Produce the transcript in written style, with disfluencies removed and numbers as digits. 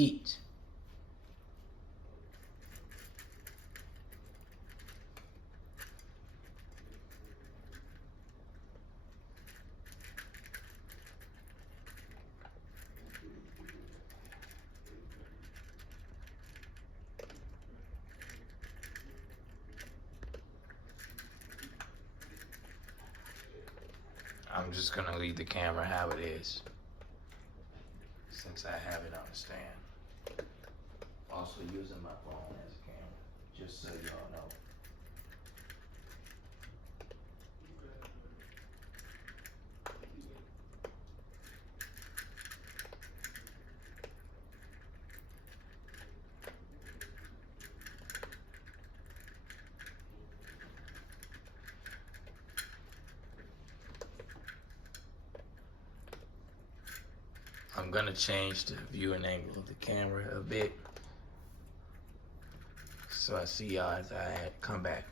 eat. I'm just gonna leave the camera how it is, since I have it on the stand. Also using my phone as a camera, just so y'all know. I'm gonna change the viewing angle of the camera a bit, so I see y'all as I come back.